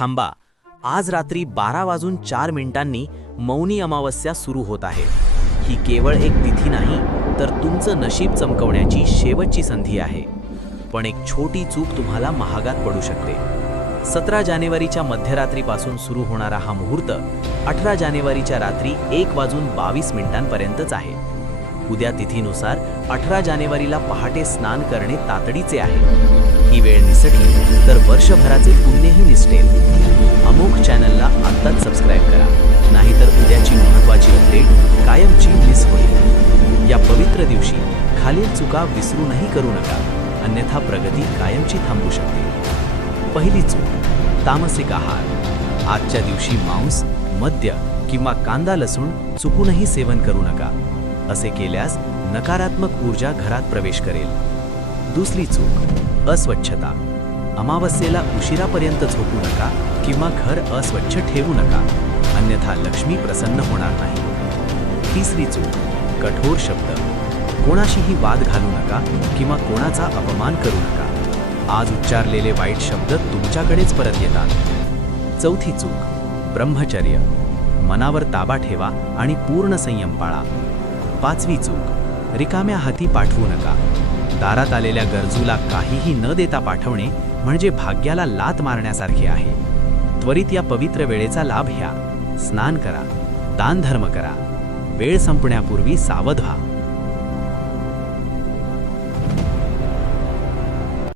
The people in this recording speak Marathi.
थांबा, आज रात्री 12:04 मौनी अमावस्या सुरू होत आहे. ही केवळ एक तिथी नाही, तर तुमचं नशीब चमकवण्याची शेवटची संधी आहे. पण एक छोटी चूक तुम्हाला महागात पडू शकते. 17 जानेवारीच्या मध्यरात्रीपासून सुरू होणारा हा मुहूर्त 18 जानेवारीच्या रात्री 1:22 पर्यंतच आहे. उद्या तिथीनुसार 18 जानेवारीला पहाटे स्नान करणे तातडीचे आहे. ही वेळ निसटली तर वर्षभराचे पुण्यही निसटेल. अमोघ चॅनलला आत्ताच सबस्क्राईब करा, नाहीतर उद्याची महत्त्वाची अपडेट कायमची मिस होईल. या पवित्र दिवशी खालील चुका विसरूनही करू नका, अन्यथा प्रगती कायमची थांबू शकते. पहिली चूक, तामसिक आहार. आजच्या दिवशी मांस, मद्य किंवा कांदा लसूण चुकूनही सेवन करू नका. असे केल्यास नकारात्मक ऊर्जा घरात प्रवेश करेल. दुसरी चूक, अस्वच्छता. अमावस्येला उशिरापर्यंत झोपू नका किंवा घर अस्वच्छ ठेवू नका, अन्यथा लक्ष्मी प्रसन्न होणार नाही. तिसरी चूक, कठोर शब्द. कोणाशीही वाद घालू नका किंवा कोणाचा अपमान करू नका. आज उच्चारलेले वाईट शब्द तुमच्याकडेच परत येतात. चौथी चूक, ब्रह्मचर्य. मनावर ताबा ठेवा आणि पूर्ण संयम पाळा. पाचवी चूक, रिकाम्या हाती पाठवू नका. दारात आलेल्या गरजूला काहीही न देता पाठवणे म्हणजे भाग्याला लात मारण्यासारखे आहे. त्वरित या पवित्र वेळेचा लाभ घ्या. स्नान करा, दानधर्म करा. वेळ संपण्यापूर्वी सावध व्हा.